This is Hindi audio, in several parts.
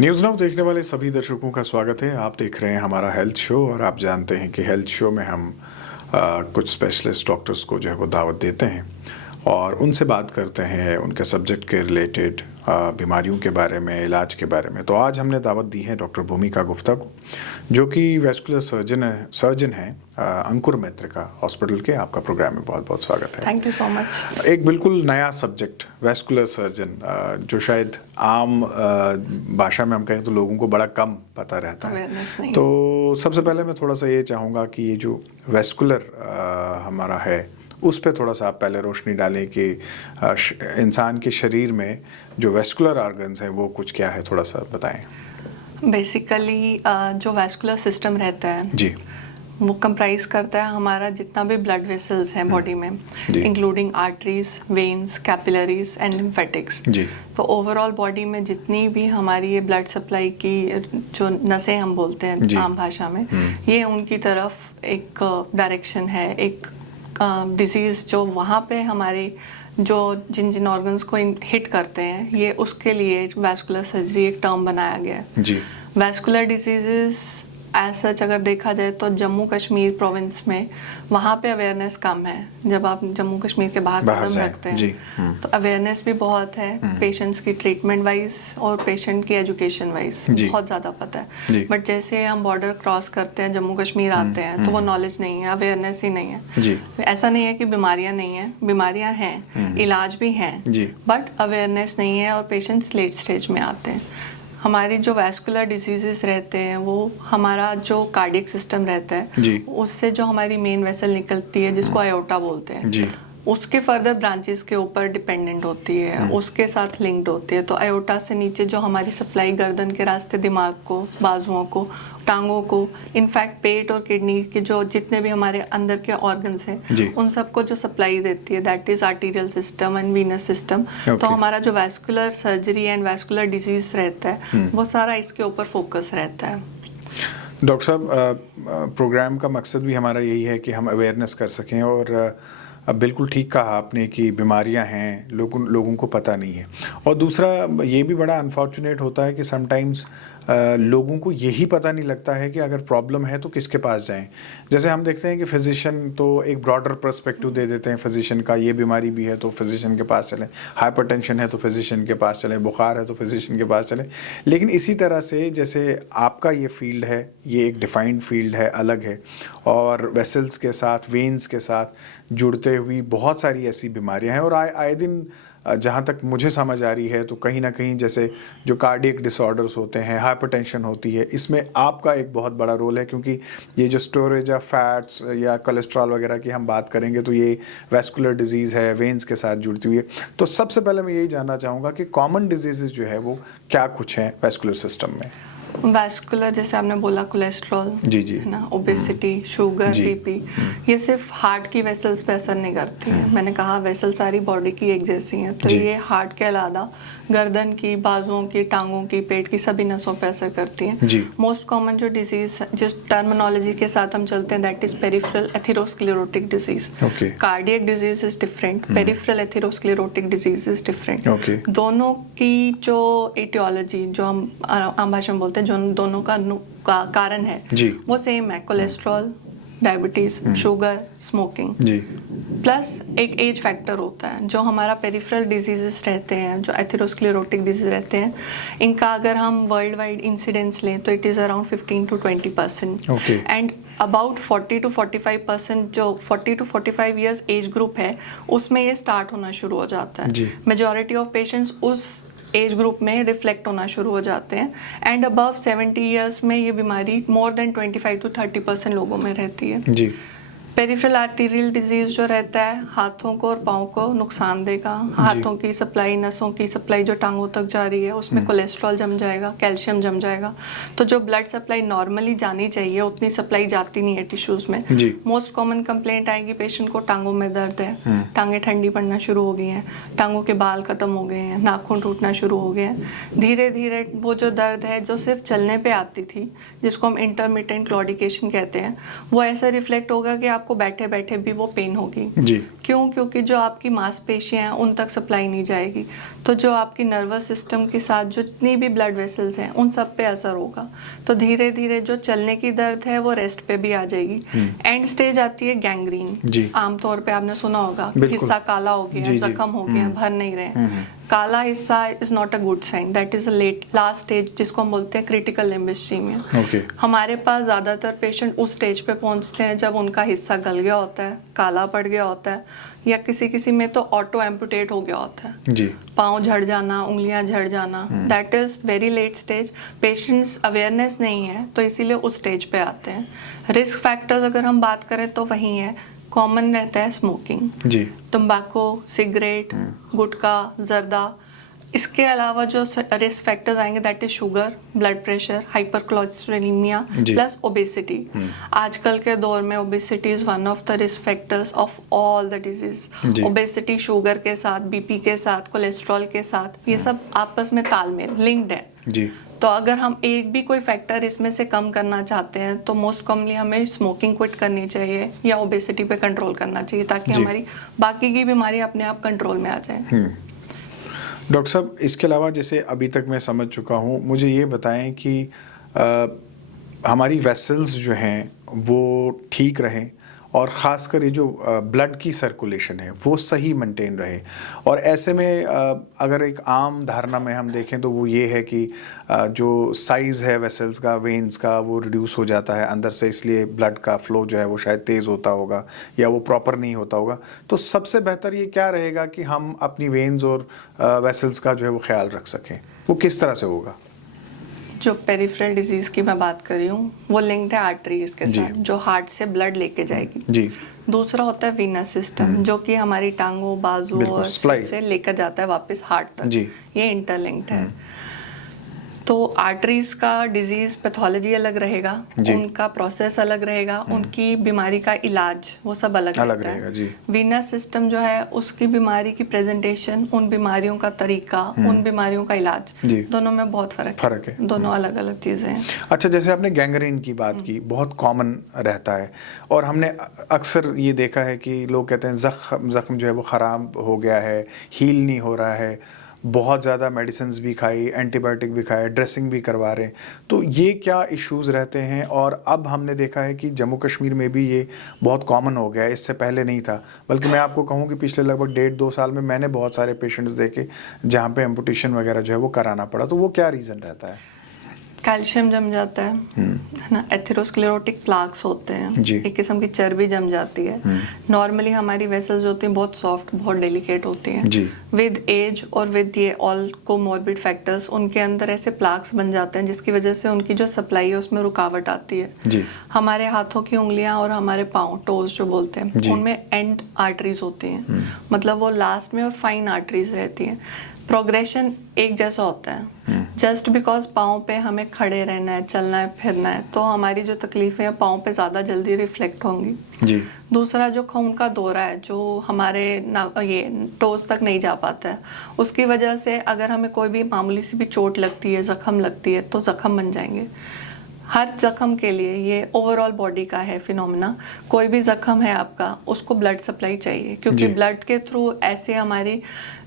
न्यूज़ नाउ देखने वाले सभी दर्शकों का स्वागत है। आप देख रहे हैं हमारा हेल्थ शो और आप जानते हैं कि हेल्थ शो में हम कुछ स्पेशलिस्ट डॉक्टर्स को जो है वो दावत देते हैं और उनसे बात करते हैं उनके सब्जेक्ट के रिलेटेड बीमारियों के बारे में, इलाज के बारे में। तो आज हमने दावत दी है डॉक्टर भूमिका गुप्ता को, जो कि वैस्कुलर सर्जन है अंकुर मेत्रिका हॉस्पिटल के। आपका प्रोग्राम में बहुत बहुत स्वागत है। Thank you so much. एक बिल्कुल नया सब्जेक्ट वैस्कुलर सर्जन, जो शायद आम भाषा में हम कहें तो लोगों को बड़ा कम पता रहता है। तो सबसे पहले मैं थोड़ा सा ये चाहूँगा कि ये जो वैस्कुलर हमारा है उस पे थोड़ा सा आप पहले रोशनी डालें कि इंसान के शरीर में जो वैस्कुलर ऑर्गन्स हैं वो कुछ क्या है, थोड़ा सा बताएं। बेसिकली जो वैस्कुलर सिस्टम रहता है जी, वो कंप्राइज करता है हमारा जितना भी ब्लड वेसल्स हैं बॉडी में, including arteries, veins, capillaries and lymphatics. तो ओवरऑल बॉडी में जितनी भी हमारी ये ब्लड सप्लाई की जो नसें हम बोलते हैं आम भाषा में, ये उनकी तरफ एक डायरेक्शन है। एक डिजीज़ जो वहाँ पे हमारे जो जिन ऑर्गन्स को हिट करते हैं, ये उसके लिए वैस्कुलर सर्जरी एक टर्म बनाया गया है जी। वैस्कुलर डिजीजेस एज सच अगर देखा जाए तो जम्मू कश्मीर प्रोविंस में वहाँ पे अवेयरनेस कम है। जब आप जम्मू कश्मीर के बाहर कदम रखते हैं तो अवेयरनेस भी बहुत है, पेशेंट्स की ट्रीटमेंट वाइज और पेशेंट की एजुकेशन वाइज बहुत ज़्यादा पता है। बट जैसे हम बॉर्डर क्रॉस करते हैं, जम्मू कश्मीर आते हैं, तो वो नॉलेज नहीं है, अवेयरनेस ही नहीं है। ऐसा नहीं है कि बीमारियाँ नहीं हैं, बीमारियाँ हैं, इलाज भी हैं, बट अवेयरनेस नहीं है और पेशेंट्स लेट स्टेज में आते हैं। हमारी जो वैस्कुलर डिजीजेस रहते हैं वो हमारा जो कार्डियक सिस्टम रहता है उससे जो हमारी मेन वेसल निकलती है जिसको आयोटा बोलते हैं, उसके फर्दर ब्रांचेस के ऊपर डिपेंडेंट होती है, उसके साथ लिंक्ड होती है। तो आयोटा से नीचे जो हमारी सप्लाई गर्दन के रास्ते दिमाग को, बाजुओं को, टांगों को, इनफैक्ट पेट और किडनी के जो जितने भी हमारे अंदर के ऑर्गन्स हैं उन सबको जो सप्लाई देती है, that is arterial system and venous system. तो हमारा जो vascular surgery and vascular disease रहता है वो सारा इसके ऊपर फोकस रहता है। डॉक्टर साहब, प्रोग्राम का मकसद भी हमारा यही है कि हम अवेयरनेस कर सकें और अब बिल्कुल ठीक कहा आपने कि बीमारियां हैं, लोगों को पता नहीं है। और दूसरा ये भी बड़ा अनफॉर्चुनेट होता है कि समटाइम्स लोगों को यही पता नहीं लगता है कि अगर प्रॉब्लम है तो किसके पास जाएं। जैसे हम देखते हैं कि फिजिशियन तो एक ब्रॉडर पर्सपेक्टिव दे देते हैं फिजिशियन का, ये बीमारी भी है तो फिजिशियन के पास चलें, हाइपरटेंशन है तो फिजिशियन के पास चलें, बुखार है तो फिजिशियन के पास चलें। लेकिन इसी तरह से जैसे आपका ये फील्ड है, ये एक डिफाइंड फील्ड है, अलग है, और वेसल्स के साथ, वेन्स के साथ जुड़ते हुई बहुत सारी ऐसी बीमारियां हैं। और आए दिन जहाँ तक मुझे समझ आ रही है तो कहीं ना कहीं जैसे जो कार्डियक डिसऑर्डर्स होते हैं, हाइपरटेंशन होती है, इसमें आपका एक बहुत बड़ा रोल है, क्योंकि ये जो स्टोरेज ऑफ फैट्स या कोलेस्ट्रॉल वगैरह की हम बात करेंगे तो ये वैस्कुलर डिजीज़ है, वेन्स के साथ जुड़ती हुई है। तो सबसे पहले मैं यही जानना चाहूँगा कि कॉमन डिजीज़ जो है वो क्या कुछ हैं वैस्कुलर सिस्टम में। वैस्कुलर जैसे आपने बोला, कोलेस्ट्रॉल है ना, ओबेसिटी, शुगर, बीपी, ये सिर्फ हार्ट की वेसल्स पे असर नहीं करती है। मैंने कहा वेसल सारी बॉडी की एक जैसी हैं, तो ये हार्ट के अलावा गर्दन की, बाजुओं की, टांगों की, पेट की सभी नसों पे असर करती हैं। मोस्ट कॉमन जो डिजीज, जिस टर्मिनोलॉजी के साथ हम चलते हैं, that is peripheral atherosclerotic disease. Cardiac disease is different, peripheral atherosclerotic disease is different. दोनों की जो एटियोलॉजी, जो हम आम भाषा में बोलते हैं, जो दोनों का कारण है वो सेम है, cholesterol, diabetes, sugar, smoking, plus एक एज फैक्टर होता है। जो हमारा पेरिफेरल डिजीजेस रहते हैं, जो एथेरोस्क्लेरोटिक डिजीज रहते हैं, इनका अगर हम वर्ल्ड वाइड इंसिडेंस लें तो it is around 15 to 20%, and about 40 to 45% जो 40 to 45 ईयर्स एज ग्रुप है उसमें ये स्टार्ट होना शुरू हो जाता है। मेजॉरिटी ऑफ पेशेंट्स उस एज ग्रुप में रिफ्लेक्ट होना शुरू हो जाते हैं, एंड अबव 70 ईयर्स में ये बीमारी मोर देन 25 to 30% लोगों में रहती है जी। पेरिफेरल आर्टीरियल डिजीज जो रहता है, हाथों को और पाँव को नुकसान देगा। हाथों की सप्लाई, नसों की सप्लाई जो टांगों तक जा रही है उसमें कोलेस्ट्रॉल जम जाएगा, कैल्शियम जम जाएगा। तो जो ब्लड सप्लाई नॉर्मली जानी चाहिए उतनी सप्लाई जाती नहीं है टिश्यूज में। मोस्ट कॉमन कंप्लेंट आएगी पेशेंट को, टांगों में दर्द है, टांगें ठंडी पड़ना शुरू हो गई हैं, टांगों के बाल खत्म हो गए हैं, नाखून टूटना शुरू हो गए हैं। धीरे धीरे वो जो दर्द है जो सिर्फ चलने पे आती थी, जिसको हम इंटरमिटेंट क्लॉडिकेशन कहते हैं, वो ऐसा रिफ्लेक्ट होगा कि आप आपको बैठे बैठे भी वो पेन होगी। जी। क्यों? क्योंकि जो आपकी मांसपेशियां हैं उन तक सप्लाई नहीं जाएगी, तो जो आपकी नर्वस सिस्टम के साथ जितनी भी ब्लड वेसल्स हैं उन सब पे असर होगा। तो धीरे धीरे जो चलने की दर्द है वो रेस्ट पे भी आ जाएगी। एंड स्टेज आती है गैंग्रीन। आमतौर पे आपने सुना होगा हिस्सा काला हो गया, जख्म हो गया, भर नहीं रहे। काला हिस्सा is not a good sign, that is last stage जिसको हम बोलते हैं क्रिटिकल लिम्ब इस्कीमिया। हमारे पास ज्यादातर पेशेंट उस स्टेज पे पहुंचते हैं जब उनका हिस्सा गल गया होता है, काला पड़ गया होता है, या किसी में तो ऑटो एम्पुटेट हो गया होता है जी। पाँव झड़ जाना, उंगलियां झड़ जाना, that is very late stage. Patients awareness नहीं है तो इसीलिए उस स्टेज पे आते हैं। रिस्क फैक्टर्स अगर हम बात करें तो वही है, कॉमन रहता है स्मोकिंग जी, तंबाकू, सिगरेट, गुटखा, जर्दा। इसके अलावा जो रिस्क फैक्टर्स आएंगे that is sugar, blood pressure, hypercholesterolaemia plus obesity. आजकल के दौर में obesity is one of the risk factors of all the disease. Obesity sugar के साथ, बीपी के साथ, कोलेस्ट्रॉल के साथ, ये सब आपस में तालमेल लिंक्ड है जी। तो अगर हम एक भी कोई फैक्टर इसमें से कम करना चाहते हैं तो मोस्ट कॉमनली हमें स्मोकिंग क्विट करनी चाहिए या ओबेसिटी पे कंट्रोल करना चाहिए, ताकि हमारी बाकी की बीमारी अपने आप कंट्रोल में आ जाए। डॉक्टर साहब, इसके अलावा जैसे अभी तक मैं समझ चुका हूँ, मुझे ये बताएं कि हमारी वेसल्स जो हैं वो ठीक रहें और ख़ासकर ये जो ब्लड की सर्कुलेशन है वो सही मेंटेन रहे। और ऐसे में अगर एक आम धारणा में हम देखें तो वो ये है कि जो साइज़ है वेसल्स का, वेन्स का, वो रिड्यूस हो जाता है अंदर से, इसलिए ब्लड का फ्लो जो है वो शायद तेज़ होता होगा या वो प्रॉपर नहीं होता होगा। तो सबसे बेहतर ये क्या रहेगा कि हम अपनी वेन्स और वेसल्स का जो है वो ख्याल रख सकें, वो किस तरह से होगा? जो पेरिफेरल डिजीज की मैं बात कर रही हूँ वो लिंक्ड है आर्टरीज के साथ, जो हार्ट से ब्लड लेके जाएगी जी। दूसरा होता है वीनस सिस्टम, जो कि हमारी टांगों, बाजू और से लेकर जाता है वापस हार्ट तक जी। ये इंटरलिंक्ड है। तो आर्टरीज का डिजीज पैथोलॉजी अलग रहेगा, उनका प्रोसेस अलग रहेगा, उनकी बीमारी का इलाज वो सब अलग रहेगा जी। वीनस सिस्टम जो है उसकी बीमारी की प्रेजेंटेशन, उन बीमारियों का तरीका, उन बीमारियों का इलाज, दोनों में बहुत फर्क है। दोनों अलग अलग चीजें हैं। अच्छा, जैसे आपने गैंग्रीन की बात की, बहुत कॉमन रहता है और हमने अक्सर ये देखा है कि लोग कहते हैं जख्म जो है वो ख़राब हो गया है, हील नहीं हो रहा है, बहुत ज़्यादा मेडिसिन्स भी खाई, एंटीबायोटिक भी खाए, ड्रेसिंग भी करवा रहे हैं। तो ये क्या इश्यूज़ रहते हैं? और अब हमने देखा है कि जम्मू कश्मीर में भी ये बहुत कॉमन हो गया है, इससे पहले नहीं था। बल्कि मैं आपको कहूँ कि पिछले लगभग 1.5-2 साल में मैंने बहुत सारे पेशेंट्स देखे जहाँ पे एम्पुटेशन वगैरह जो है वो कराना पड़ा। तो वो क्या रीज़न रहता है? कैल्शियम जम जाता है ना, एथेरोस्क्लेरोटिक प्लाक्स होते हैं, एक किस्म की चर्बी जम जाती है। नॉर्मली हमारी वेसल्स जो होती हैं बहुत सॉफ्ट, बहुत डेलिकेट होती हैं। विद एज और विद ये ऑल कोमॉर्बिड फैक्टर्स उनके अंदर ऐसे प्लाक्स बन जाते हैं जिसकी वजह से उनकी जो सप्लाई है उसमें रुकावट आती है। हमारे हाथों की उंगलियां और हमारे पाँव, टोज जो बोलते हैं, उनमें एंड आर्टरीज होती हैं, मतलब वो लास्ट में और फाइन आर्टरीज रहती हैं। प्रोग्रेशन एक जैसा होता है, जस्ट बिकॉज पाँव पे हमें खड़े रहना है, चलना है, फिरना है, तो हमारी जो तकलीफें हैं पाँव पे ज़्यादा जल्दी रिफ्लेक्ट होंगी जी। दूसरा जो खून का दौरा है जो हमारे ये टोस तक नहीं जा पाता है, उसकी वजह से अगर हमें कोई भी मामूली सी भी चोट लगती है, जख्म लगती है, तो जख्म बन जाएंगे। हर जख्म के लिए ये ओवरऑल बॉडी का है फिनोमेना। कोई भी जख्म है आपका, उसको ब्लड सप्लाई चाहिए, क्योंकि ब्लड के थ्रू ऐसे हमारी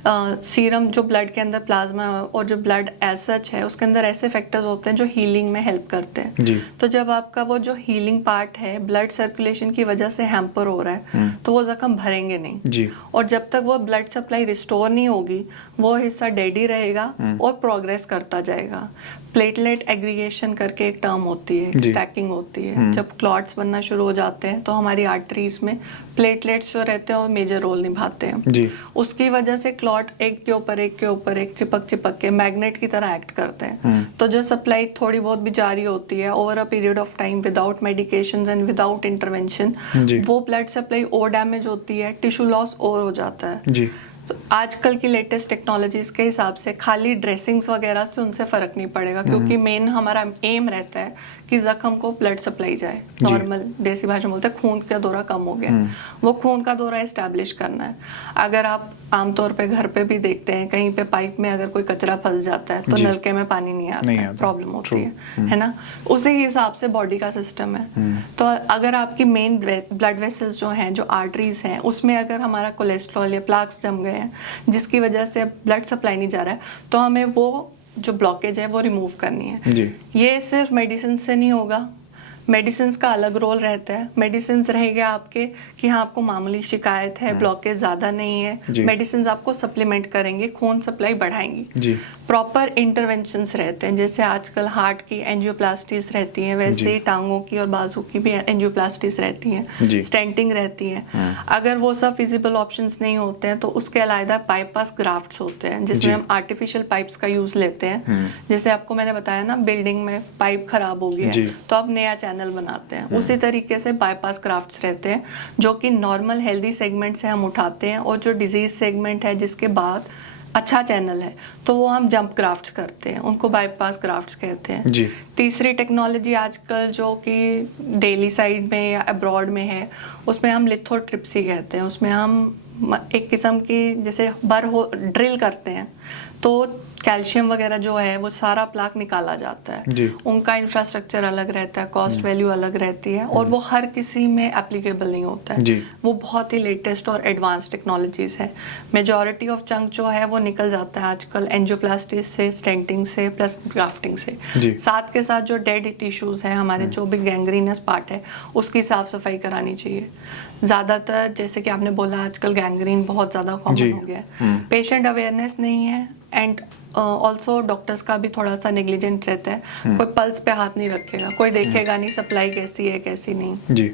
सीरम जो ब्लड के अंदर प्लाज्मा और जो ब्लड एज सच है उसके अंदर ऐसे फैक्टर्स होते हैं जो हीलिंग में हेल्प करते हैं। तो जब आपका वो जो हीलिंग पार्ट है ब्लड सर्कुलेशन की वजह से हैम्पर हो रहा है तो वो जख्म भरेंगे नहीं, और जब तक वो ब्लड सप्लाई रिस्टोर नहीं होगी वो हिस्सा डेड ही रहेगा और प्रोग्रेस करता जाएगा। प्लेटलेट एग्रीगेशन करके एक टर्म होती है, स्टैकिंग होती है। जब क्लॉट्स बनना शुरू हो जाते हैं तो हमारी आर्टरीज में प्लेटलेट्स जो रहते हैं वो मेजर रोल निभाते हैं। उसकी वजह से क्लॉट एक के ऊपर एक चिपक के मैग्नेट की तरह एक्ट करते हैं। तो जो सप्लाई थोड़ी बहुत भी जारी होती है over a period of time without medication and without intervention, वो ब्लड सप्लाई और डैमेज होती है, टिश्यू लॉस और हो जाता है। तो आजकल की लेटेस्ट टेक्नोलॉजीज के हिसाब से खाली ड्रेसिंग्स वगैरह से उनसे फ़र्क नहीं पड़ेगा, क्योंकि मेन हमारा एम रहता है कि जख्म को ब्लड सप्लाई जाए। नॉर्मल देसी भाषा में बोलते हैं खून का दौरा कम हो गया, वो खून का दौरा इस्टेब्लिश करना है। अगर आप आमतौर पे घर पे भी देखते हैं, कहीं पे पाइप में अगर कोई कचरा फंस जाता है तो नलके में पानी नहीं आता, प्रॉब्लम होती है ना। उसी हिसाब से बॉडी का सिस्टम है। तो अगर आपकी मेन ब्लड वेसल्स जो हैं, जो आर्टरीज हैं, उसमें अगर हमारा कोलेस्ट्रॉल या प्लाक्स जम गए हैं जिसकी वजह से ब्लड सप्लाई नहीं जा रहा है, तो हमें वो जो ब्लॉकेज है वो रिमूव करनी है जी। ये सिर्फ मेडिसिन से नहीं होगा, मेडिसिन का अलग रोल रहता है। मेडिसिन रहेंगे आपके कि हाँ आपको मामूली शिकायत है, ब्लॉकेज ज्यादा नहीं है, मेडिसिन आपको सप्लीमेंट करेंगे, खून सप्लाई बढ़ाएंगी। प्रॉपर इंटरवेंशंस रहते हैं, जैसे आजकल हार्ट की एंजियोप्लास्टीज रहती हैं, वैसे ही टांगों की और बाजू की भी एंजियोप्लास्टीज रहती हैं, स्टेंटिंग रहती है। अगर वो सब फिजिबल ऑप्शंस नहीं होते हैं तो उसके अलावा बाईपास ग्राफ्ट्स होते हैं, जिसमें हम आर्टिफिशियल पाइप्स का यूज लेते हैं। जैसे आपको मैंने बताया ना, बिल्डिंग में पाइप खराब हो गया है तो आप नया चैनल बनाते हैं, उसी तरीके से बाईपास ग्राफ्ट्स रहते हैं जो कि नॉर्मल हेल्दी सेगमेंट से हम उठाते हैं, और जो डिजीज सेगमेंट है जिसके बाद अच्छा चैनल है तो वो हम जंप ग्राफ्ट्स करते हैं, उनको बाईपास ग्राफ्ट्स कहते हैं जी। तीसरी टेक्नोलॉजी आजकल जो कि डेली साइड में या अब्रॉड में है, उसमें हम लिथोट्रिप्सी कहते हैं। उसमें हम एक किस्म की जैसे ड्रिल करते हैं तो कैल्शियम वगैरह जो है वो सारा प्लाक निकाला जाता है। उनका इंफ्रास्ट्रक्चर अलग रहता है, कॉस्ट वैल्यू अलग रहती है, और वो हर किसी में एप्लीकेबल नहीं होता है। वो बहुत ही लेटेस्ट और एडवांस टेक्नोलॉजीज है। मेजॉरिटी ऑफ चंक जो है वो निकल जाता है आजकल एंजियोप्लास्टी से, स्टेंटिंग से, प्लस ग्राफ्टिंग से। साथ के साथ जो डेड टिश्यूज है हमारे, जो भी गैंग्रीनस पार्ट है, उसकी साफ सफाई करानी चाहिए। ज्यादातर जैसे कि आपने बोला आजकल गैंग्रीन बहुत ज्यादा कॉमन हो गया है, पेशेंट अवेयरनेस नहीं है, एंड ऑल्सो डॉक्टर्स का भी थोड़ा सा नेग्लिजेंट रहता है। कोई पल्स पे हाथ नहीं रखेगा, कोई देखेगा नहीं सप्लाई कैसी है कैसी नहीं जी।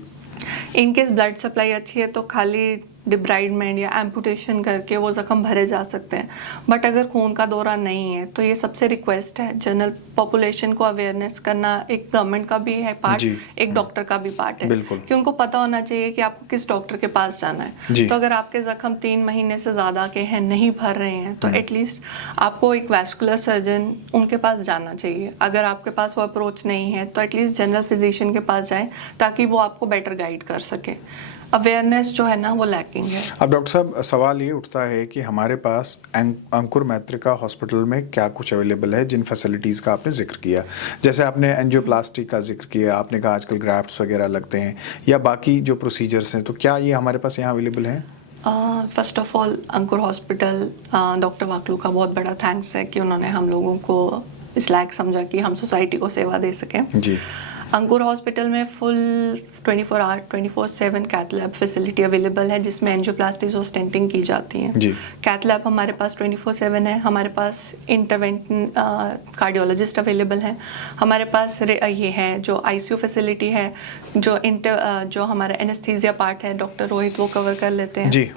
इनकेस ब्लड सप्लाई अच्छी है तो खाली डिब्राइडमेंट या एम्पुटेशन करके वो जख्म भरे जा सकते हैं, बट अगर खून का दौरा नहीं है तो ये सबसे रिक्वेस्ट है जनरल पॉपुलेशन को अवेयरनेस करना। एक गवर्नमेंट का भी है पार्ट, एक डॉक्टर का भी पार्ट है कि उनको पता होना चाहिए कि आपको किस डॉक्टर के पास जाना है। तो अगर आपके जख्म 3 महीने से ज्यादा के हैं, नहीं भर रहे हैं, तो एटलीस्ट आपको एक वैस्कुलर सर्जन उनके पास जाना चाहिए। अगर आपके पास वो अप्रोच नहीं है तो एटलीस्ट जनरल फिजिशियन के पास जाएं, ताकि वो आपको बेटर गाइड कर सके। अवेयरनेस जो है ना वो लैकिंग है। अब डॉक्टर साहब सवाल ये उठता है कि हमारे पास अंकुर मैत्रिका हॉस्पिटल में क्या कुछ अवेलेबल है, जिन फैसिलिटीज़ का आपने जिक्र किया, जैसे आपने एंजियोप्लास्टी का जिक्र किया, आपने कहा आजकल ग्राफ्ट्स वगैरह लगते हैं, या बाकी जो प्रोसीजर्स हैं, तो क्या ये हमारे पास यहाँ अवेलेबल हैं? First of all Ankur hospital, doctor Wakhlu का बहुत बड़ा थैंक्स है कि उन्होंने हम लोगों को इस लायक समझा कि हम सोसाइटी को सेवा दे सकें जी। अंकुर हॉस्पिटल में full 24 hour 24/7 cath lab facility available है, जिसमें एंजियोप्लास्टीज और स्टेंटिंग की जाती हैं। कैथ लैब हमारे पास 24/7 है। हमारे पास इंटरवेंट कार्डियोलॉजिस्ट अवेलेबल हैं। हमारे पास ये है जो आईसीयू फैसिलिटी है, जो हमारा एनेस्थीसिया पार्ट है, डॉक्टर रोहित वो कवर कर लेते हैं जी।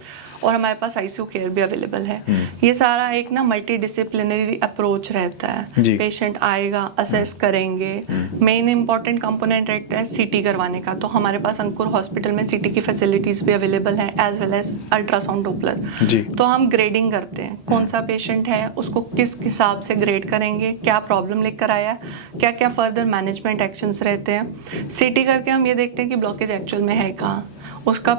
और हमारे पास आईसीयू केयर भी अवेलेबल है। ये सारा एक ना मल्टी डिसिप्लिनरी अप्रोच रहता है। पेशेंट आएगा, असेस करेंगे, मेन इंपॉर्टेंट कंपोनेंट रहता है सीटी करवाने का। तो हमारे पास अंकुर हॉस्पिटल में सीटी की फैसिलिटीज भी अवेलेबल है, as well as ultrasound Doppler. तो हम ग्रेडिंग करते हैं, कौन सा पेशेंट है उसको किस हिसाब से ग्रेड करेंगे, क्या प्रॉब्लम लेकर आया, क्या क्या फर्दर मैनेजमेंट एक्शंस रहते हैं। सीटी करके हम ये देखते हैं कि ब्लॉकेज एक्चुअल में है कहाँ, उसका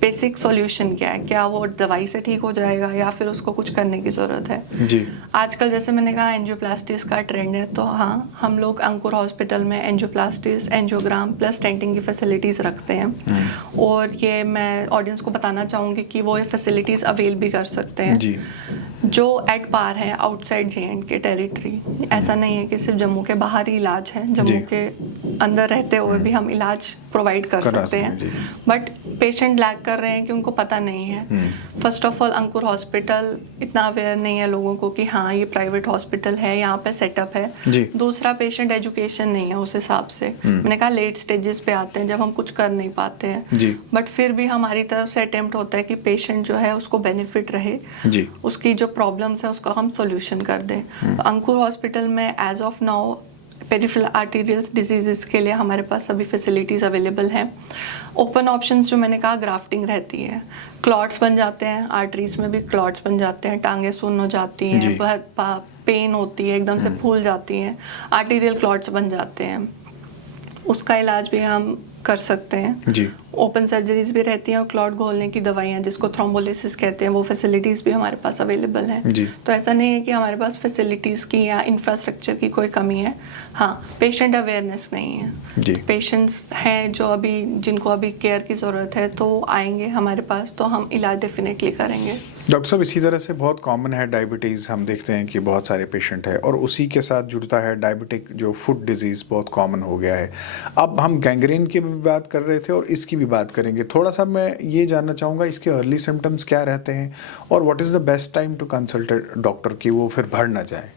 बेसिक सॉल्यूशन क्या है, क्या वो दवाई से ठीक हो जाएगा या फिर उसको कुछ करने की ज़रूरत है जी। आजकल जैसे मैंने कहा एंजियोप्लास्टीज का ट्रेंड है, तो हाँ हम लोग अंकुर हॉस्पिटल में एंजियोप्लास्टीज, एंजियोग्राम प्लस स्टेंटिंग की फैसिलिटीज़ रखते हैं। और ये मैं ऑडियंस को बताना चाहूँगी कि वो ये फैसिलिटीज़ अवेल भी कर सकते हैं जी। जो एट पार है आउटसाइड J&K टेरिटरी। ऐसा नहीं है कि सिर्फ जम्मू के बाहर ही इलाज है, जम्मू के अंदर रहते हुए भी हम इलाज प्रोवाइड कर सकते हैं, बट पेशेंट लैक कर रहे हैं कि उनको पता नहीं है। First of all Ankur hospital इतना अवेयर नहीं है लोगों को कि हाँ ये प्राइवेट हॉस्पिटल है, यहाँ पे सेटअप है। दूसरा पेशेंट एजुकेशन नहीं है उस हिसाब से। मैंने कहा लेट स्टेजेस पे आते हैं जब हम कुछ कर नहीं पाते हैं, बट फिर भी हमारी तरफ से अटेम्प्ट होता है कि पेशेंट जो है उसको बेनिफिट रहे, उसकी जो प्रॉब्लम्स है उसका हम सोल्यूशन कर दें। अंकुर हॉस्पिटल में as of now peripheral arterial diseases के लिए हमारे पास सभी फैसिलिटीज़ अवेलेबल हैं। ओपन ऑप्शंस जो मैंने कहा, ग्राफ्टिंग रहती है, क्लॉट्स बन जाते हैं, आर्टरीज में भी क्लॉट्स बन जाते हैं, टांगे सुन्न हो जाती हैं, बहुत पेन होती है, एकदम से फूल जाती हैं, आर्टेरियल क्लॉट्स बन जाते हैं, उसका इलाज भी हम कर सकते हैं जी। ओपन सर्जरीज भी रहती हैं और क्लॉट घोलने की दवाइयाँ जिसको थ्रोम्बोलिसिस कहते हैं, वो फैसिलिटीज़ भी हमारे पास अवेलेबल हैं। तो ऐसा नहीं है कि हमारे पास फैसिलिटीज़ की या इंफ्रास्ट्रक्चर की कोई कमी है। हाँ, पेशेंट अवेयरनेस नहीं है। पेशेंट्स हैं जो अभी जिनको अभी केयर की ज़रूरत है तो आएंगे हमारे पास, तो हम इलाज डेफिनेटली करेंगे। डॉक्टर साहब, इसी तरह से बहुत कॉमन है डायबिटीज़, हम देखते हैं कि बहुत सारे पेशेंट हैं, और उसी के साथ जुड़ता है डायबिटिक जो फुट डिजीज़ बहुत कॉमन हो गया है। अब हम गैंग्रीन की भी बात कर रहे थे और इसकी भी बात करेंगे। थोड़ा सा मैं ये जानना चाहूँगा इसके अर्ली सिम्टम्स क्या रहते हैं और what is the best time to consult doctor कि वो फिर बढ़ ना जाए।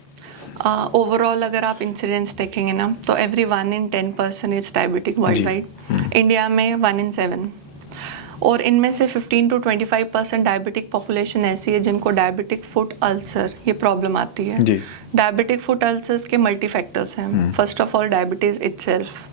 ओवरऑल अगर आप इंसिडेंस देखेंगे ना, तो every 1 in 10 person is diabetic world wide. India में 1 in 7, और इनमें से 15 to 25% डायबिटिक पॉपुलेशन ऐसी है जिनको डायबिटिक फुट अल्सर ये प्रॉब्लम आती है। डायबिटिक फुट अल्सर्स के मल्टी फैक्टर्स हैं। First of all diabetes itself,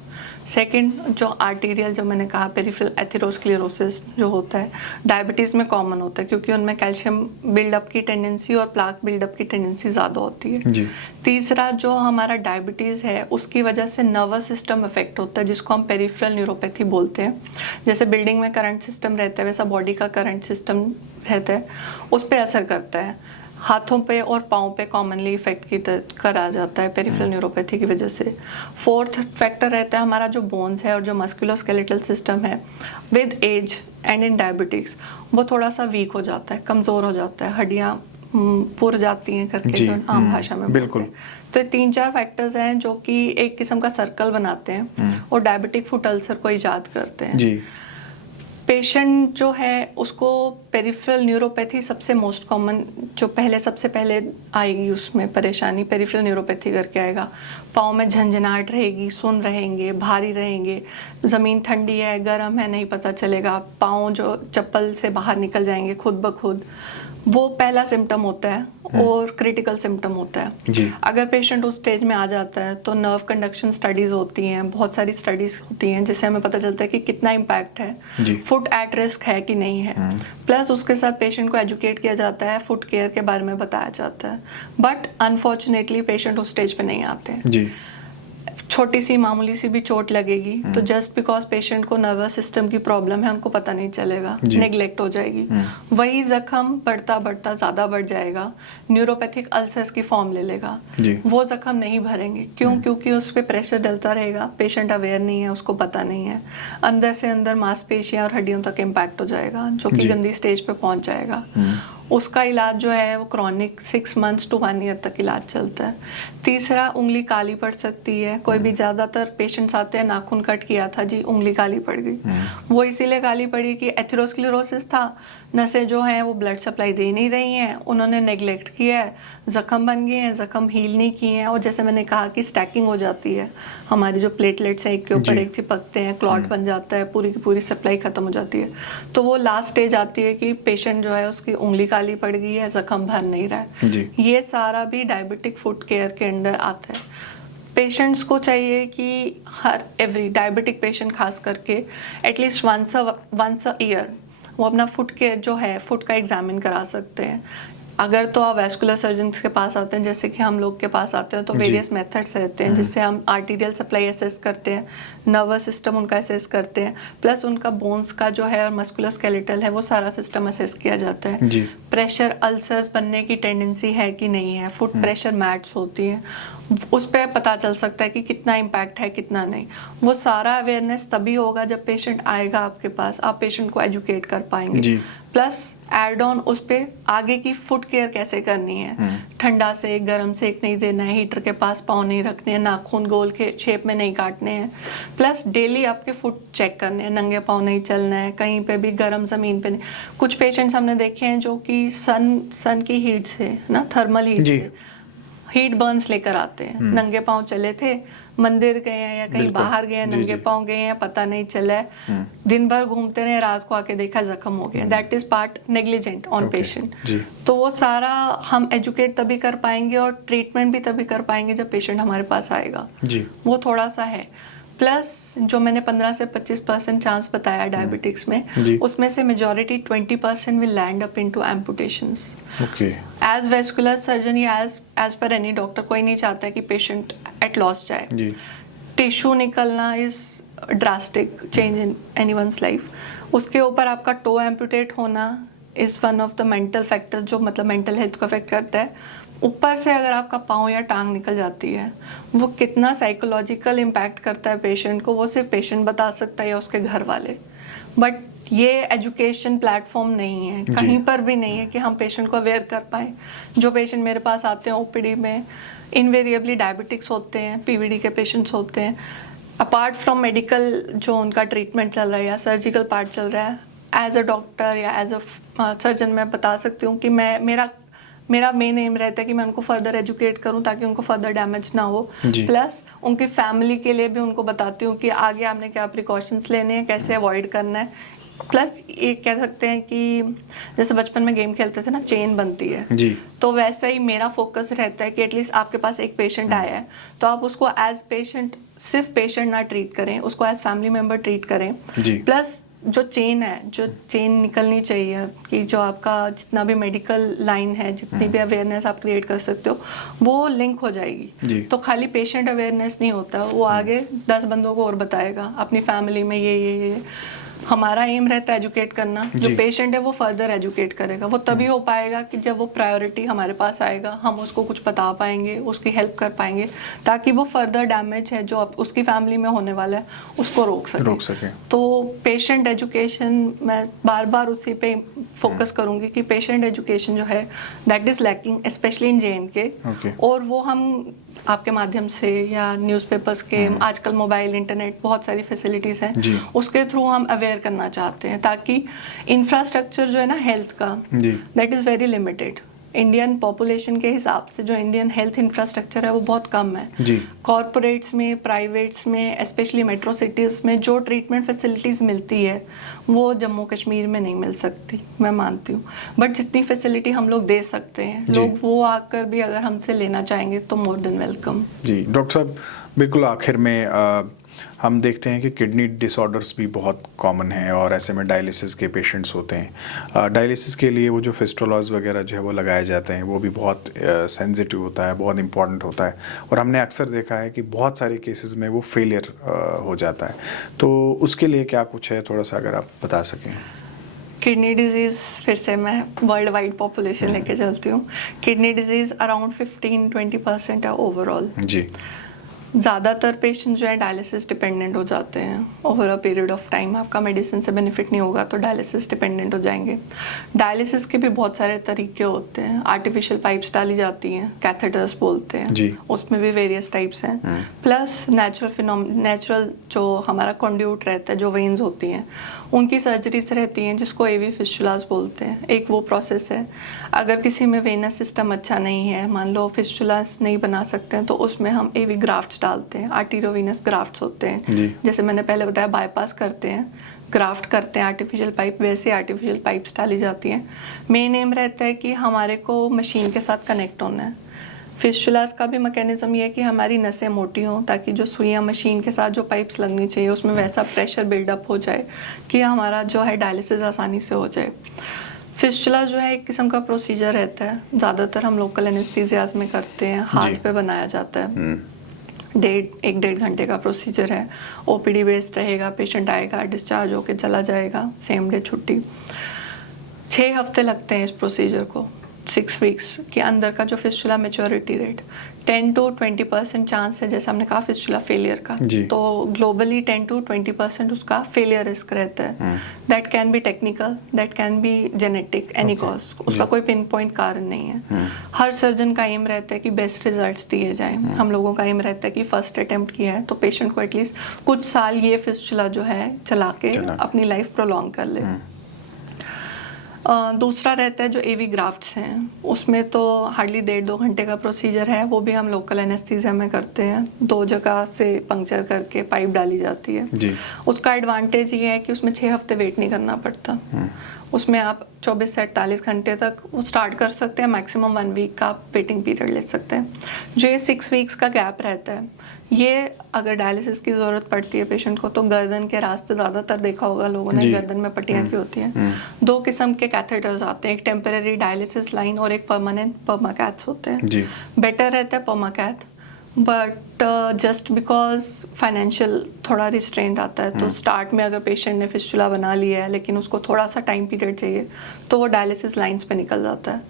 second जो आर्टीरियल जो मैंने कहा पेरिफेरल एथेरोस्क्लेरोसिस जो होता है डायबिटीज़ में कॉमन होता है क्योंकि उनमें कैल्शियम बिल्डअप की टेंडेंसी और प्लाक बिल्डअप की टेंडेंसी ज़्यादा होती है। तीसरा जो हमारा डायबिटीज़ है उसकी वजह से नर्वस सिस्टम इफेक्ट होता है जिसको हम पेरिफेरल न्यूरोपैथी बोलते हैं। जैसे बिल्डिंग में करंट सिस्टम रहता है वैसा बॉडी का करंट सिस्टम रहता है, उस पर असर करता है। हाथों पे और पाँव पे कॉमनली इफेक्ट करा जाता है पेरिफेरल न्यूरोपैथी की वजह से। फोर्थ फैक्टर रहता है हमारा जो बोन्स है और जो मस्कुलोस्केलेटल सिस्टम है, with age and in diabetics वो थोड़ा सा वीक हो जाता है, कमज़ोर हो जाता है, हड्डियाँ पुर जाती हैं करके जो आम भाषा में बिल्कुल। तो 3-4 फैक्टर्स हैं जो कि एक किस्म का सर्कल बनाते हैं और डायबिटिक फुट अल्सर को ईजाद करते हैं। पेशेंट जो है उसको पेरिफेरल न्यूरोपैथी सबसे मोस्ट कॉमन जो सबसे पहले आएगी उसमें परेशानी पेरिफेरल न्यूरोपैथी करके आएगा। पाँव में झंझनाहट रहेगी, सुन रहेंगे, भारी रहेंगे, ज़मीन ठंडी है गर्म है नहीं पता चलेगा, पाँव जो चप्पल से बाहर निकल जाएंगे खुद ब खुद, वो पहला सिम्टम होता है और क्रिटिकल सिम्टम होता है। अगर पेशेंट उस स्टेज में आ जाता है तो नर्व कंडक्शन स्टडीज होती हैं, बहुत सारी स्टडीज होती हैं जिससे हमें पता चलता है कि कितना इम्पैक्ट है, फुट एट रिस्क है कि नहीं है। प्लस उसके साथ पेशेंट को एजुकेट किया जाता है, फुट केयर के बारे में बताया जाता है। बट अनफॉर्चुनेटली पेशेंट उस स्टेज पे नहीं आते। छोटी सी मामूली सी भी चोट लगेगी तो जस्ट बिकॉज पेशेंट को नर्वस सिस्टम की प्रॉब्लम है उनको पता नहीं चलेगा, नेग्लेक्ट हो जाएगी। वही जख्म बढ़ता बढ़ता ज़्यादा बढ़ जाएगा, न्यूरोपैथिक अल्सर्स की फॉर्म ले लेगा। वो जख्म नहीं भरेंगे, क्यों? क्योंकि उस पर प्रेशर डलता रहेगा, पेशेंट अवेयर नहीं है, उसको पता नहीं है, अंदर से अंदर मांसपेशियां और हड्डियों तक इम्पैक्ट हो जाएगा जो कि गंदी स्टेज पे पहुंच जाएगा। उसका इलाज जो है वो क्रॉनिक 6 months to 1 year तक इलाज चलता है। तीसरा, उंगली काली पड़ सकती है। कोई भी ज़्यादातर पेशेंट्स आते हैं नाखून कट किया था जी उंगली काली पड़ गई, वो इसीलिए काली पड़ी कि एथेरोस्क्लेरोसिस था, नसें जो हैं वो ब्लड सप्लाई दे नहीं रही हैं, उन्होंने नेग्लेक्ट किया है, जख्म बन गए हैं, जख्म हील नहीं किए हैं, और जैसे मैंने कहा कि स्टैकिंग हो जाती है, हमारी जो प्लेटलेट्स हैं एक के ऊपर एक चिपकते हैं, क्लॉट बन जाता है, पूरी की पूरी सप्लाई खत्म हो जाती है। तो वो लास्ट स्टेज आती है कि पेशेंट जो है उसकी उंगली काली पड़ गई है, जख्म भर नहीं रहा है। ये सारा भी डायबिटिक फुट केयर के अंडर आता है। पेशेंट्स को चाहिए कि एवरी डायबिटिक पेशेंट खास करके एटलीस्ट वंस अ ईयर वो अपना फुट केयर जो है फुट का एग्जामिन करा सकते हैं। अगर तो आप वैस्कुलर सर्जन्स के पास आते हैं जैसे कि हम लोग के पास आते हैं तो वेरियस मेथड्स रहते हैं जिससे हम आर्टीरियल सप्लाई असेस करते हैं, नर्वस सिस्टम उनका असेस करते हैं, प्लस उनका बोन्स का जो है और मस्कुलोस्केलेटल है वो सारा सिस्टम असेस किया जाता है। प्रेशर अल्सर्स बनने की टेंडेंसी है कि नहीं है, फुट प्रेशर मैट्स होती है, उस पर पता चल सकता है कि कितना इम्पैक्ट है कितना नहीं। वो सारा अवेयरनेस तभी होगा जब पेशेंट आएगा आपके पास, आप पेशेंट को एजुकेट कर पाएंगे। प्लस एड ऑन उस पे आगे की फुट केयर कैसे करनी है, ठंडा से गर्म सेक नहीं देना है, हीटर के पास पाँव नहीं रखने हैं, नाखून गोल के शेप में नहीं काटने हैं, प्लस डेली आपके फुट चेक करने हैं, नंगे पाँव नहीं चलना है, कहीं पे भी गर्म ज़मीन पे नहीं। कुछ पेशेंट्स हमने देखे हैं जो कि सन की हीट से ना थर्मल हीट से हीट बर्न्स लेकर आते हैं, नंगे पांव चले थे, मंदिर गए हैं या कहीं बाहर गए हैं, नंगे पांव गए हैं, पता नहीं चला है, दिन भर घूमते रहे, रात को आके देखा जख्म हो गया। That is part negligent on patient. तो वो सारा हम एजुकेट तभी कर पाएंगे और ट्रीटमेंट भी तभी कर पाएंगे जब पेशेंट हमारे पास आएगा। वो थोड़ा सा है। प्लस जो मैंने 15 से 25% चांस बताया डायबिटिक्स में, उसमें से majority 20% will land up into amputations. As vascular surgeon या एज पर एनी डॉक्टर, कोई नहीं चाहता है कि पेशेंट एट लॉस जाए। टिश्यू निकलना is drastic change in anyone's life. उसके ऊपर आपका टो एम्पुटेट होना is one of the mental factors जो मतलब मेंटल हेल्थ को अफेक्ट करता है। ऊपर से अगर आपका पाँव या टांग निकल जाती है, वो कितना साइकोलॉजिकल इम्पैक्ट करता है पेशेंट को, वो सिर्फ पेशेंट बता सकता है या उसके घर वाले। बट ये एजुकेशन प्लेटफॉर्म नहीं है, कहीं पर भी नहीं है कि हम पेशेंट को अवेयर कर पाए। जो पेशेंट मेरे पास आते हैं ओपीडी में, इनवेरिएबली डायबिटिक्स होते हैं, पीवीडी के पेशेंट्स होते हैं। अपार्ट फ्रॉम मेडिकल जो उनका ट्रीटमेंट चल रहा है या सर्जिकल पार्ट चल रहा है, एज अ डॉक्टर या एज अ सर्जन मैं बता सकती हूँ कि मेरा मेन एम रहता है कि मैं उनको फर्दर एजुकेट करूं ताकि उनको फर्दर डैमेज ना हो। प्लस उनकी फैमिली के लिए भी उनको बताती हूँ कि आगे आपने क्या प्रिकॉशंस लेने हैं, कैसे अवॉइड करना है। प्लस ये कह सकते हैं कि जैसे बचपन में गेम खेलते थे ना, चेन बनती है तो वैसे ही मेरा फोकस रहता है कि एटलीस्ट आपके पास एक पेशेंट आया है तो आप उसको एज पेशेंट, सिर्फ पेशेंट ना ट्रीट करें, उसको एज फैमिली मेम्बर ट्रीट करें। प्लस जो चेन निकलनी चाहिए कि जो आपका जितना भी मेडिकल लाइन है, जितनी भी अवेयरनेस आप क्रिएट कर सकते हो, वो लिंक हो जाएगी। तो खाली पेशेंट अवेयरनेस नहीं होता, वो आगे 10 बंदों को और बताएगा अपनी फैमिली में ये। हमारा एम रहता है एजुकेट करना। जो पेशेंट है वो फर्दर एजुकेट करेगा। वो तभी हो पाएगा कि जब वो प्रायोरिटी हमारे पास आएगा, हम उसको कुछ बता पाएंगे, उसकी हेल्प कर पाएंगे, ताकि वो फर्दर डैमेज है जो उसकी फैमिली में होने वाला है उसको रोक सके। तो पेशेंट एजुकेशन, मैं बार बार उसी पे फोकस करूंगी कि पेशेंट एजुकेशन जो है that is lacking specially in JNK। और वो हम आपके माध्यम से या न्यूज़पेपर्स के, आजकल मोबाइल, इंटरनेट, बहुत सारी फैसिलिटीज हैं, उसके थ्रू हम अवेयर करना चाहते हैं ताकि इंफ्रास्ट्रक्चर जो है ना हेल्थ का, that is very limited. Indian population के हिसाब से जो इंडियन हेल्थ इंफ्रास्ट्रक्चर है वो बहुत कम है। कॉरपोरेट्स में, प्राइवेट्स में, स्पेशली मेट्रो सिटीज में जो ट्रीटमेंट फैसिलिटीज मिलती है वो जम्मू कश्मीर में नहीं मिल सकती, मैं मानती हूँ। बट जितनी फैसिलिटी हम लोग दे सकते हैं, लोग वो आकर भी अगर हमसे लेना चाहेंगे तो मोर देन वेलकम। जी डॉक्टर साहब, बिल्कुल आखिर में हम देखते हैं कि किडनी डिसऑर्डर्स भी बहुत कॉमन है और ऐसे में डायलिसिस के पेशेंट्स होते हैं। डायलिसिस के लिए वो जो फिस्टुलास वगैरह जो है वो लगाए जाते हैं, वो भी बहुत सेंसिटिव होता है, बहुत इंपॉर्टेंट होता है और हमने अक्सर देखा है कि बहुत सारे केसेस में वो फेलियर हो जाता है। तो उसके लिए क्या कुछ है, थोड़ा सा अगर आप बता सकें। किडनी डिजीज़, फिर से मैं वर्ल्ड वाइड पॉपुलेशन लेके चलती हूँ। किडनी डिजीज़ अराउंड 15-20% है ओवरऑल। ज़्यादातर पेशेंट जो है डायलिसिस डिपेंडेंट हो जाते हैं। Over a period of time आपका मेडिसिन से बेनिफिट नहीं होगा तो डायलिसिस डिपेंडेंट हो जाएंगे। डायलिसिस के भी बहुत सारे तरीके होते हैं। आर्टिफिशियल पाइप्स डाली जाती हैं, कैथेटर्स बोलते हैं, उसमें भी वेरियस टाइप्स हैं। प्लस नेचुरल जो हमारा कंड्यूट रहता है, जो वेन्स होती हैं, उनकी सर्जरीज रहती हैं जिसको AV फिस्टुलास बोलते हैं। एक वो प्रोसेस है। अगर किसी में वेनस सिस्टम अच्छा नहीं है, मान लो फिस्टुलास नहीं बना सकते हैं, तो उसमें हम AV ग्राफ्ट्स डालते हैं। आर्टेरियोवेनस ग्राफ्ट्स होते हैं, जैसे मैंने पहले बताया बाईपास करते हैं, ग्राफ्ट करते हैं आर्टिफिशियल पाइप, वैसे आर्टिफिशियल पाइप्स डाली जाती हैं। मेन एम रहता है कि हमारे को मशीन के साथ कनेक्ट होना है। फिस्टुलास का भी मैकेनिज्म ये है कि हमारी नसें मोटी हों ताकि जो सुइयाँ मशीन के साथ जो पाइप्स लगनी चाहिए उसमें वैसा प्रेशर बिल्डअप हो जाए कि हमारा जो है डायलिसिस आसानी से हो जाए। फिस्टुला जो है एक किस्म का प्रोसीजर रहता है, ज़्यादातर हम लोकल एनेस्थीसियाज में करते हैं, हाथ पे बनाया जाता है। 1.5 घंटे का प्रोसीजर है। OPD बेस्ड रहेगा, पेशेंट आएगा, डिस्चार्ज होके चला जाएगा, सेम डे छुट्टी। 6 हफ्ते लगते हैं इस प्रोसीजर को। 6 वीक्स के अंदर का जो फिस्टुला मैच्योरिटी रेट 10-20% चांस है, जैसे हमने कहा फिस्टुला फेलियर का, तो ग्लोबली 10-20% उसका फेलियर रिस्क रहता है। That can be technical, that can be genetic, any cause, उसका कोई पिन पॉइंट कारण नहीं है। हर सर्जन का एम रहता है कि बेस्ट रिजल्ट्स दिए जाएं। हम लोगों का एम रहता है कि फर्स्ट अटेम्प्ट किया है तो पेशेंट को एटलीस्ट कुछ साल ये फिस्टुला जो है चला के अपनी लाइफ प्रोलॉन्ग कर ले। दूसरा रहता है जो एवी ग्राफ्ट्स हैं, उसमें तो हार्डली 1.5-2 घंटे का प्रोसीजर है, वो भी हम लोकल एनेस्थीसिया में करते हैं। 2 जगह से पंक्चर करके पाइप डाली जाती है जी। उसका एडवांटेज ये है कि उसमें 6 हफ्ते वेट नहीं करना पड़ता। उसमें आप 24 से 48 घंटे तक वो स्टार्ट कर सकते हैं, मैक्सिमम 1 वीक का वेटिंग पीरियड ले सकते हैं। जो ये 6 वीक्स का गैप रहता है, ये अगर डायलिसिस की ज़रूरत पड़ती है पेशेंट को, तो गर्दन के रास्ते ज़्यादातर देखा होगा लोगों ने, गर्दन में पट्टियाँ की होती हैं। 2 किस्म के कैथेटर्स आते हैं, एक टेम्परेरी डायलिसिस लाइन और एक परमानेंट पर्माकैथ्स होते हैं। बेटर रहता है पर्माकैथ, बट जस्ट बिकॉज फाइनेंशियल थोड़ा रिस्ट्रेंट आता है, तो स्टार्ट में अगर पेशेंट ने फिस्टुला बना लिया है लेकिन उसको थोड़ा सा टाइम पीरियड चाहिए, तो वो डायलिसिस लाइंस पे निकल जाता है।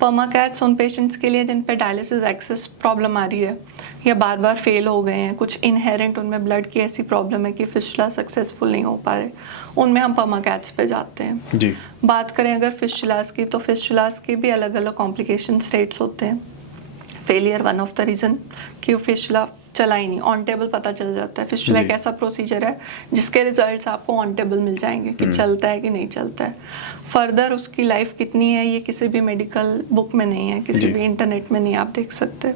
पर्माकैथ्स उन पेशेंट्स के लिए जिन पे डायलिसिस एक्सेस प्रॉब्लम आ रही है या बार बार फेल हो गए हैं, कुछ इनहेरेंट उनमें ब्लड की ऐसी प्रॉब्लम है कि फिस्टुला सक्सेसफुल नहीं हो पा रहे, उनमें हम पर्माकैथ्स पे जाते हैं जी। बात करें अगर फिस्टुलास की, तो फिस्टुलास के भी अलग अलग कॉम्प्लिकेशंस रेट्स होते हैं। Failure one of the reason कि फिस्टुला चला ही नहीं, ऑन टेबल पता चल जाता है। फिस्टुला एक ऐसा प्रोसीजर है जिसके रिजल्ट्स आपको ऑन टेबल मिल जाएंगे कि चलता है कि नहीं चलता है। फर्दर उसकी लाइफ कितनी है ये किसी भी मेडिकल बुक में नहीं है, किसी भी इंटरनेट में नहीं आप देख सकते।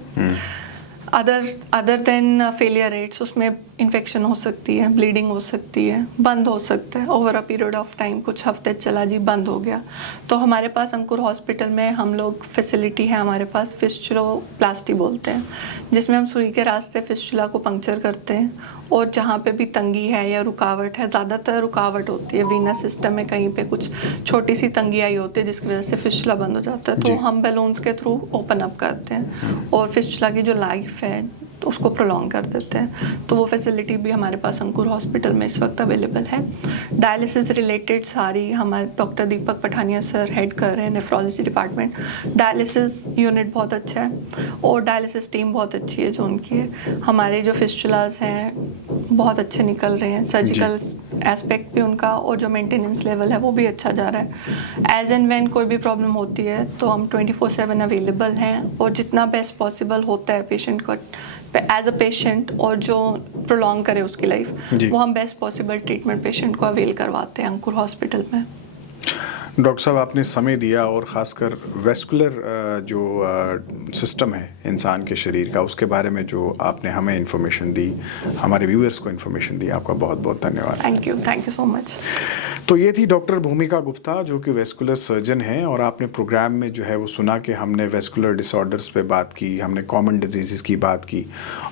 अदर देन फेलियर रेट्स, उसमें इन्फेक्शन हो सकती है, ब्लीडिंग हो सकती है, बंद हो सकता है over a period of time, कुछ हफ्ते चला जी बंद हो गया। तो हमारे पास अंकुर हॉस्पिटल में हम लोग फैसिलिटी है, हमारे पास फिस्टुलोप्लास्टी बोलते हैं, जिसमें हम सुई के रास्ते फिस्टुला को पंक्चर करते हैं, और जहाँ पे भी तंगी है या रुकावट है, ज़्यादातर रुकावट होती है वीनस सिस्टम में, कहीं पे कुछ छोटी सी तंगी आई होती है जिसकी वजह से फिस्टुला बंद हो जाता है, तो हम बैलून्स के थ्रू ओपन अप करते हैं और फिस्टुला की जो लाइफ है तो उसको प्रोलॉन्ग कर देते हैं। तो वो फैसिलिटी भी हमारे पास अंकुर हॉस्पिटल में इस वक्त अवेलेबल है। डायलिसिस रिलेटेड सारी हमारे डॉक्टर दीपक पठानिया सर हेड कर रहे हैं नेफ्रोलॉजी डिपार्टमेंट। डायलिसिस यूनिट बहुत अच्छा है और डायलिसिस टीम बहुत अच्छी है जो उनकी है। हमारे जो फिस्टुलास हैं बहुत अच्छे निकल रहे हैं, सर्जिकल एस्पेक्ट भी उनका और जो मेंटेनेंस लेवल है वो भी अच्छा जा रहा है। एज एंड व्हेन कोई भी प्रॉब्लम होती है तो हम 24/7 अवेलेबल हैं, और जितना बेस्ट पॉसिबल होता है पेशेंट को एज अ पेशेंट और जो प्रोलॉन्ग करे उसकी लाइफ, वो हम बेस्ट पॉसिबल ट्रीटमेंट पेशेंट को अवेल करवाते हैं अंकुर हॉस्पिटल में। डॉक्टर साहब आपने समय दिया, और ख़ासकर वेस्कुलर जो सिस्टम है इंसान के शरीर का, उसके बारे में जो आपने हमें इन्फॉर्मेशन दी, हमारे व्यूअर्स को इन्फॉर्मेशन दी, आपका बहुत बहुत धन्यवाद। Thank you so much. तो ये थी डॉक्टर भूमिका गुप्ता जो कि वेस्कुलर सर्जन हैं, और आपने प्रोग्राम में जो है वो सुना कि हमने वेस्कुलर डिसऑर्डर्स पे बात की, हमने कॉमन डिजीज़ की बात की,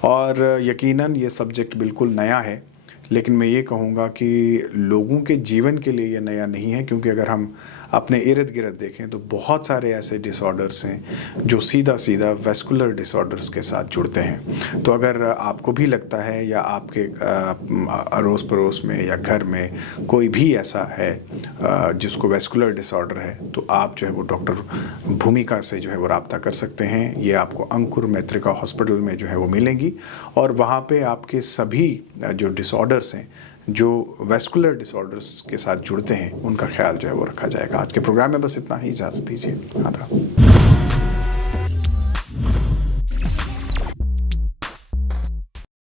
और यकीनन ये सब्जेक्ट बिल्कुल नया है, लेकिन मैं ये कहूँगा कि लोगों के जीवन के लिए ये नया नहीं है, क्योंकि अगर हम अपने इर्द गिर्द देखें तो बहुत सारे ऐसे डिसऑर्डर्स हैं जो सीधा सीधा वेस्कुलर डिसऑर्डर्स के साथ जुड़ते हैं। तो अगर आपको भी लगता है या आपके अड़ोस पड़ोस में या घर में कोई भी ऐसा है जिसको वेस्कुलर डिसऑर्डर है, तो आप जो है वो डॉक्टर भूमिका से जो है वो रब्ता कर सकते हैं। ये आपको अंकुर मैत्रिका हॉस्पिटल में जो है वो मिलेंगी, और वहाँ पे आपके सभी जो डिसऑर्डर्स हैं, जो वेस्कुलर डिसऑर्डर्स के साथ जुड़ते हैं, उनका ख्याल जो है वो रखा जाएगा। आज के प्रोग्राम में बस इतना ही, इजाज़त दीजिए। आदाब।